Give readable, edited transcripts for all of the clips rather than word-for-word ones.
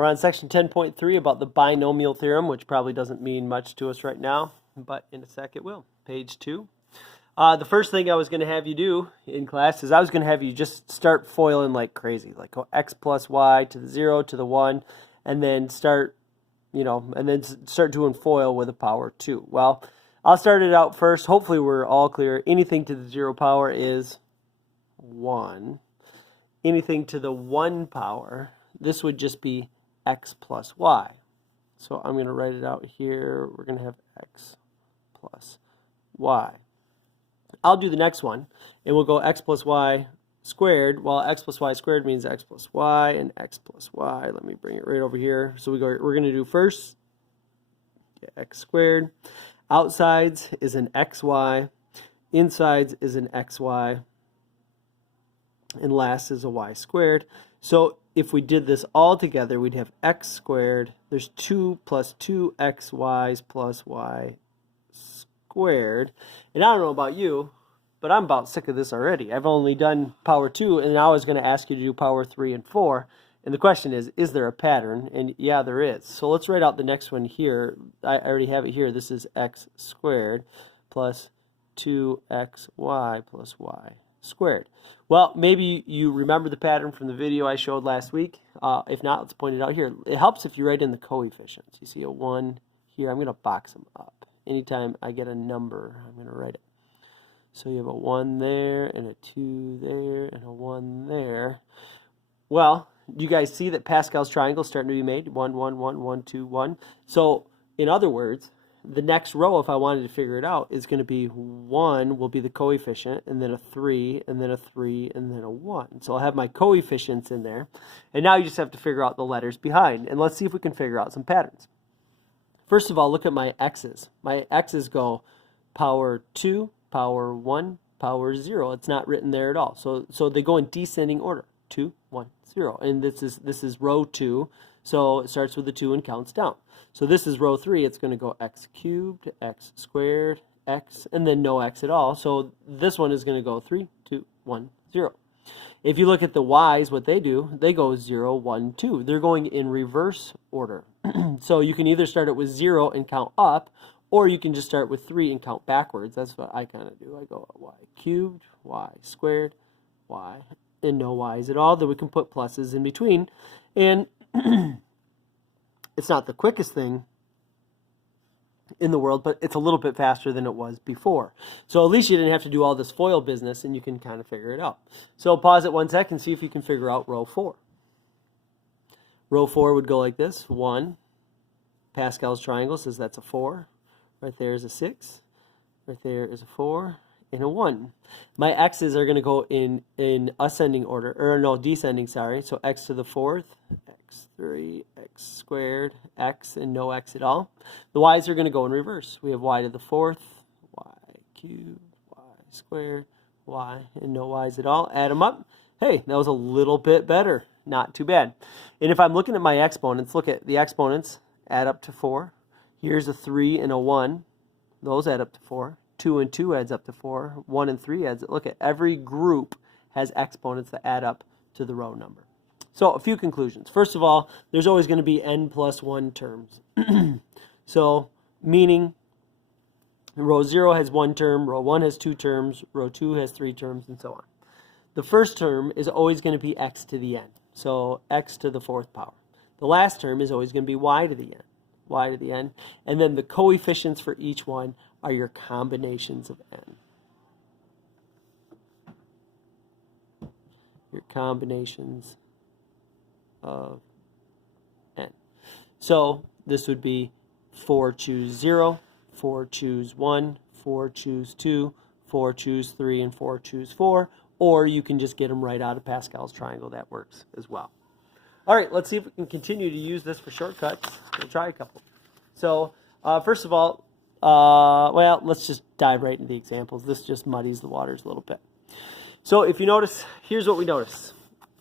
We're on section 10.3 about the binomial theorem, which probably doesn't mean much to us right now, but in a sec it will. Page 2. The first thing I was going to have you do in class is I was going to have you just start foiling like crazy, like go x plus y to the 0 to the 1, and then start, start doing FOIL with a power 2. Well, I'll start it out first. Hopefully we're all clear. Anything to the 0 power is 1. Anything to the 1 power, this would just be x plus y. So I'm going to write it out here. We're going to have x plus y. I'll do the next one, and we'll go x plus y squared. Well, x plus y squared means x plus y and x plus y. Let me bring it right over here. So we're going to do first x squared. Outsides is an xy. Insides is an xy. And last is a y squared. So if we did this all together, we'd have x squared. There's 2 plus 2xy's plus y squared. And I don't know about you, but I'm about sick of this already. I've only done power 2, and now I was going to ask you to do power 3 and 4. And the question is there a pattern? And yeah, there is. So let's write out the next one here. I already have it here. This is x squared plus 2xy plus y squared. Well, maybe you remember the pattern from the video I showed last week. If not, let's point it out here. It helps if you write in the coefficients. You see a 1 here. I'm going to box them up. Anytime I get a number, I'm going to write it. So you have a 1 there, and a 2 there, and a 1 there. Well, you guys see that Pascal's triangle is starting to be made? 1, 1, 1, 1, 2, 1. So, in other words, the next row, if I wanted to figure it out, is going to be 1 will be the coefficient, and then a 3, and then a 3, and then a 1. So I'll have my coefficients in there. And now you just have to figure out the letters behind. And let's see if we can figure out some patterns. First of all, look at my x's. My x's go power 2, power 1, power 0. It's not written there at all. So they go in descending order. 2, 1, 0. And this is row 2. So it starts with the 2 and counts down. So this is row 3. It's going to go x cubed, x squared, x, and then no x at all. So this one is going to go 3, 2, 1, 0. If you look at the y's, what they do, they go 0, 1, 2. They're going in reverse order. So you can either start it with 0 and count up, or you can just start with 3 and count backwards. That's what I kind of do. I go y cubed, y squared, y, and no y's at all. Then we can put pluses in between. And it's not the quickest thing in the world, but it's a little bit faster than it was before. So at least you didn't have to do all this FOIL business, and you can kind of figure it out. So pause it 1 second and see if you can figure out row 4. Row 4 would go like this. 1. Pascal's triangle says that's a 4. Right there is a 6. Right there is a 4 and a 1. My x's are going to go in ascending order, or no, descending, sorry. So x to the 4th, x3, x squared, x, and no x at all. The y's are going to go in reverse. We have y to the 4th, y cubed, y squared, y, and no y's at all. Add them up. Hey, that was a little bit better. Not too bad. And if I'm looking at my exponents, look at the exponents, add up to 4. Here's a 3 and a 1. Those add up to 4. 2 and 2 adds up to 4. 1 and 3 adds up. Look at every group has exponents that add up to the row number. So a few conclusions. First of all, there's always going to be n plus 1 terms. So meaning row 0 has 1 term, row 1 has 2 terms, row 2 has 3 terms, and so on. The first term is always going to be x to the n. So x to the 4th power. The last term is always going to be y to the n. Y to the n. And then the coefficients for each one are your combinations of n. Your combinations of n. So this would be 4 choose 0, 4 choose 1, 4 choose 2, 4 choose 3, and 4 choose 4. Or you can just get them right out of Pascal's triangle. That works as well. All right, let's see if we can continue to use this for shortcuts. We'll try a couple. So first of all, well, let's just dive right into the examples. This just muddies the waters a little bit. So if you notice, here's what we notice.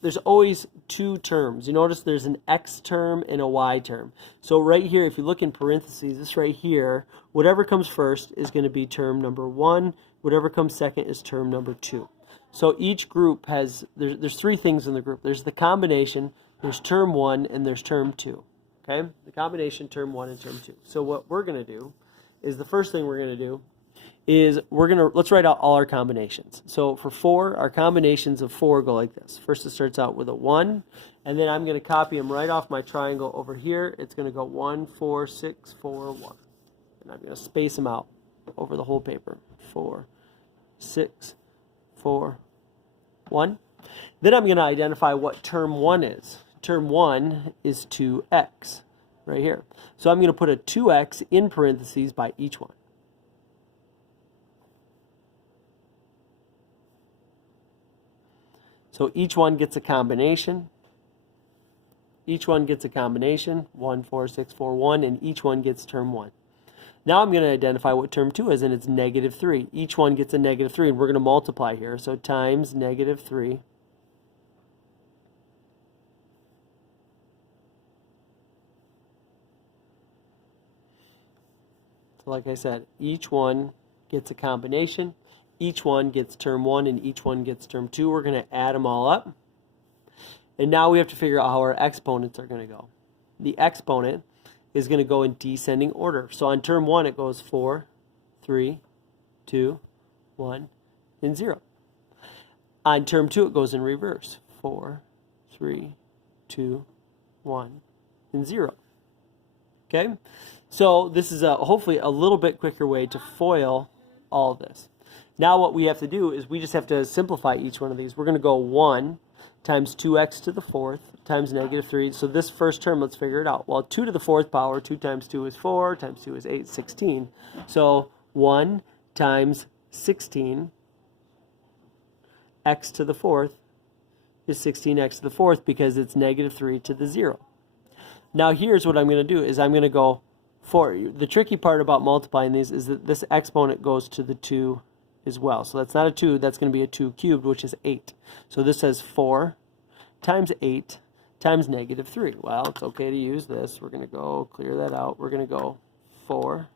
There's always 2 terms. You notice there's an x term and a y term. So right here, if you look in parentheses, this right here, whatever comes first is going to be term number 1. Whatever comes second is term number 2. So each group has, there's 3 things in the group. There's the combination, there's term 1, and there's term 2. Okay? The combination term 1 and term 2. So what we're going to do is the first thing we're going to do is let's write out all our combinations. So for 4, our combinations of 4 go like this. First it starts out with a 1, and then I'm going to copy them right off my triangle over here. It's going to go 1, 4, 6, 4, 1. And I'm going to space them out over the whole paper. 4, 6, 4, 1. Then I'm going to identify what term 1 is. Term 1 is 2x right here. So I'm going to put a 2x in parentheses by each one. So each one gets a combination. Each one gets a combination, 1, 4, 6, 4, 1, and each one gets term 1. Now I'm going to identify what term 2 is, and it's negative 3. Each one gets a negative 3, and we're going to multiply here. So times negative 3. So like I said, each one gets a combination. Each one gets term 1, and each one gets term 2. We're going to add them all up. And now we have to figure out how our exponents are going to go. The exponent is going to go in descending order. So on term 1, it goes 4, 3, 2, 1, and 0. On term 2, it goes in reverse. 4, 3, 2, 1, and 0. Okay? So this is hopefully a little bit quicker way to FOIL all of this. Now what we have to do is we just have to simplify each one of these. We're going to go 1 times 2x to the 4th times negative 3. So this first term, let's figure it out. Well, 2 to the 4th power, 2 times 2 is 4, times 2 is 8, 16. So 1 times 16 x to the 4th is 16x to the 4th because it's negative 3 to the 0. Now here's what I'm going to do is I'm going to go for the tricky part about multiplying these is that this exponent goes to the 2 as well. So that's not a 2, that's going to be a 2 cubed, which is 8. So this says 4 times 8 times negative 3. Well, it's okay to use this. We're going to go clear that out. We're going to go 4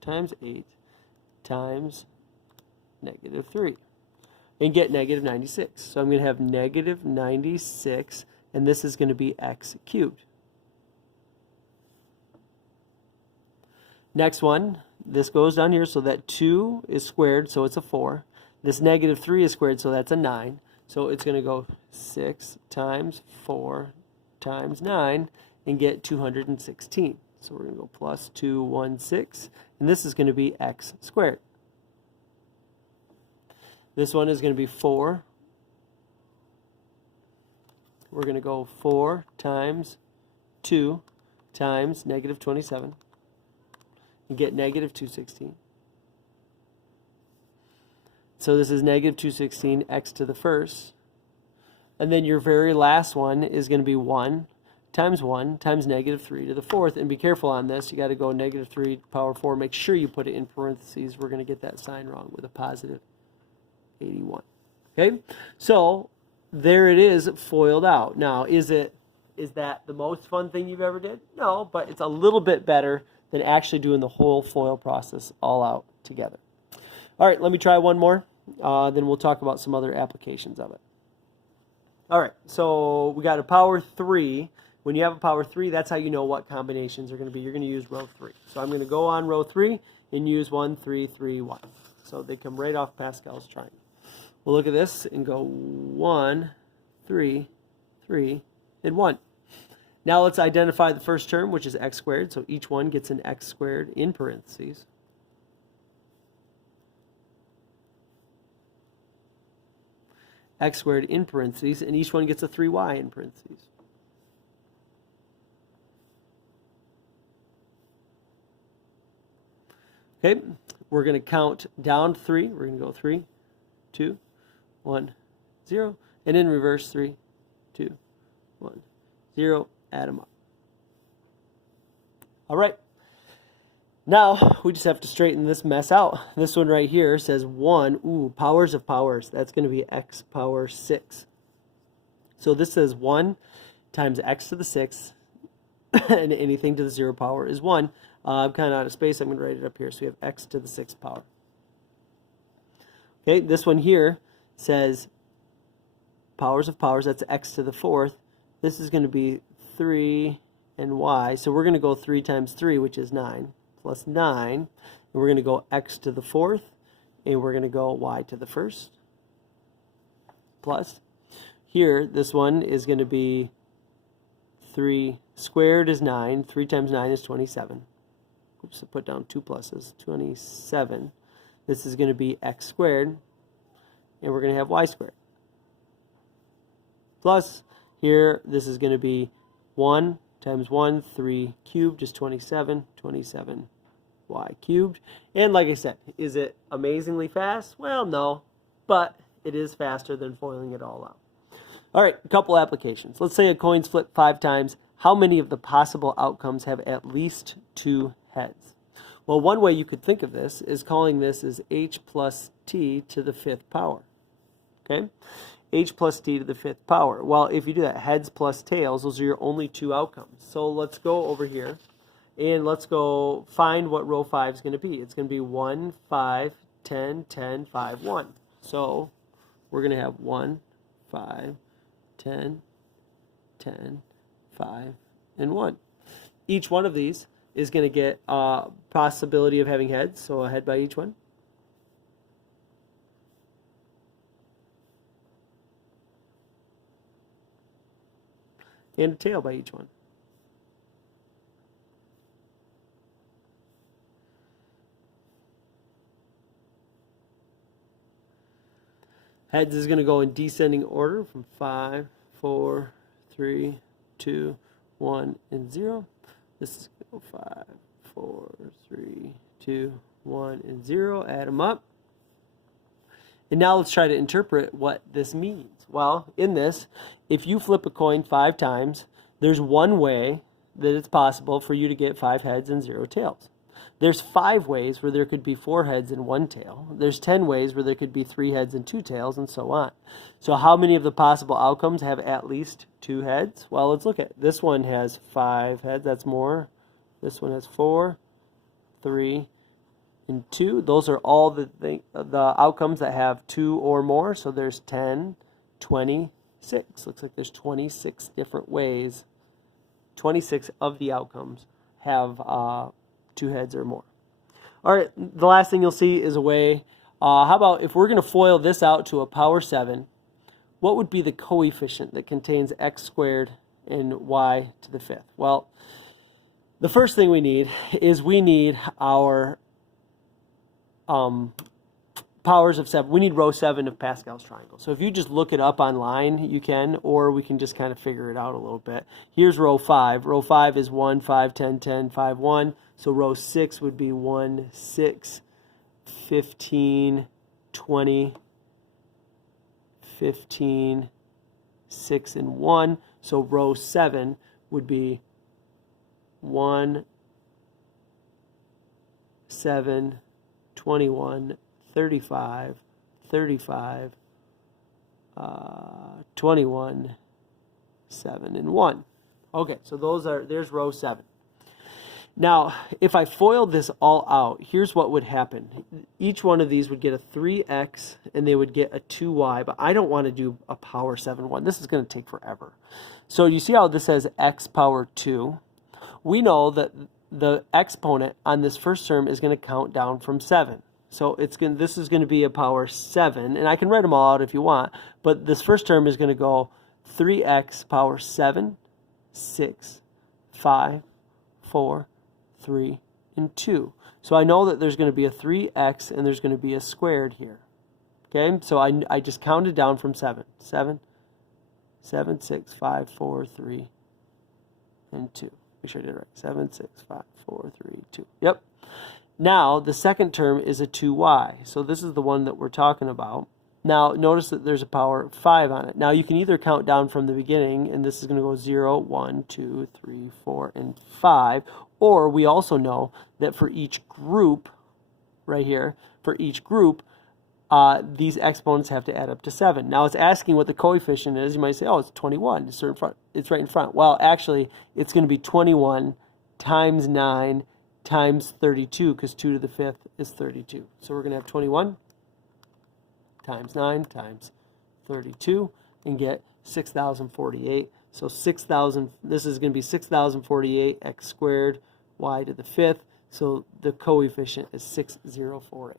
times 8 times negative 3 and get negative 96. So I'm going to have negative 96, and this is going to be x cubed. Next one, this goes down here, so that 2 is squared, so it's a 4. This negative 3 is squared, so that's a 9. So it's going to go 6 times 4 times 9 and get 216. So we're going to go plus 216, and this is going to be x squared. This one is going to be 4. We're going to go 4 times 2 times negative 27. And get negative 216. So this is negative 216 x to the 1st. And then your very last one is going to be 1 times negative 3 to the 4th. And be careful on this. You got to go negative 3 power 4. Make sure you put it in parentheses. We're going to get that sign wrong with a positive 81. Okay? So there it is, foiled out. Now, is that the most fun thing you've ever did? No, but it's a little bit better than actually doing the whole FOIL process all out together. All right, let me try one more. Then we'll talk about some other applications of it. All right, so we got a power 3. When you have a power 3, that's how you know what combinations are going to be. You're going to use row 3. So I'm going to go on row 3 and use 1, 3, 3, 1. So they come right off Pascal's triangle. We'll look at this and go 1, 3, 3, and 1. Now let's identify the first term, which is x squared. So each one gets an x squared in parentheses. X squared in parentheses, and each one gets a 3y in parentheses. Okay, we're going to count down 3. We're going to go 3, 2, 1, 0, and in reverse 3, 2, 1, 0. Add them up. All right. Now, we just have to straighten this mess out. This one right here says 1. Ooh, powers of powers. That's going to be x power 6. So this says 1 times x to the 6, and anything to the 0 power is 1. I'm kind of out of space. I'm going to write it up here. So we have x to the 6th power. Okay, this one here says powers of powers. That's x to the 4th. this is going to be 3 and y. So we're going to go 3 times 3, which is 9, plus 9. And we're going to go x to the 4th, and we're going to go y to the 1st, plus. Here, this one is going to be 3 squared is 9. 3 times 9 is 27. Oops, I put down 2 pluses. 27. This is going to be x squared, and we're going to have y squared. Plus, here, this is going to be 1 times 1, 3 cubed is 27. 27 y cubed. And like I said, is it amazingly fast? Well, no, but it is faster than foiling it all out. All right, a couple applications. Let's say a coin's flipped 5 times. How many of the possible outcomes have at least 2 heads? Well, one way you could think of this is calling this as h plus t to the 5th power. Okay? H plus t to the 5th power. Well, if you do that, heads plus tails, those are your only 2 outcomes. So let's go over here, and let's go find what row 5 is going to be. It's going to be 1, 5, 10, 10, 5, 1. So we're going to have 1, 5, 10, 10, 5, and 1. Each one of these is going to get a possibility of having heads, so a head by each one. And a tail by each one. Heads is going to go in descending order from 5, 4, 3, 2, 1, and 0. This is going to go 5, 4, 3, 2, 1, and 0. Add them up. And now let's try to interpret what this means. Well, in this, if you flip a coin 5 times, there's one way that it's possible for you to get 5 heads and 0 tails. There's 5 ways where there could be 4 heads and 1 tail. There's 10 ways where there could be 3 heads and 2 tails, and so on. So how many of the possible outcomes have at least 2 heads? Well, let's look at it. This one has 5 heads. That's more. This one has 4, 3, and 2. Those are all the outcomes that have 2 or more. So there's 10, 26. Looks like there's 26 different ways. 26 of the outcomes have 2 heads or more. All right, the last thing you'll see is a way, how about if we're going to FOIL this out to a power 7, what would be the coefficient that contains x squared and y to the 5th? Well, the first thing we need is we need our powers of 7. We need row 7 of Pascal's triangle. So if you just look it up online, you can, or we can just kind of figure it out a little bit. Here's row 5. Row 5 is 1, 5, 10, 10, 5, 1. So row 6 would be 1, 6, 15, 20, 15, 6, and 1. So row 7 would be 1, 7, 21, 35, 35, 21, 7, and 1. Okay, so there's row 7. Now, if I FOILed this all out, here's what would happen. Each one of these would get a 3x, and they would get a 2y, but I don't want to do a power 7 one. This is going to take forever. So you see how this says x power 2? We know that the exponent on this first term is going to count down from 7. So this is going to be a power 7, and I can write them all out if you want, but this first term is going to go 3x power 7, 6, 5, 4, 3, and 2. So I know that there's going to be a 3x and there's going to be a squared here. Okay, so I just counted down from 7. 7, 7, 6, 5, 4, 3, and 2. Make sure I did it right. 7, 6, 5, 4, 3, 2. Yep. Now, the second term is a 2y. So this is the one that we're talking about. Now, notice that there's a power 5 on it. Now, you can either count down from the beginning, and this is going to go 0, 1, 2, 3, 4, and 5. Or we also know that for each group, right here, for each group, these exponents have to add up to 7. Now, it's asking what the coefficient is. You might say, oh, it's 21. It's right in front. Well, actually, it's going to be 21 times 9 times 32, because 2 to the 5th is 32. So we're going to have 21 times 9 times 32 and get 6,048. So 6,000, this is going to be 6,048 x squared, y to the fifth. So the coefficient is 6048.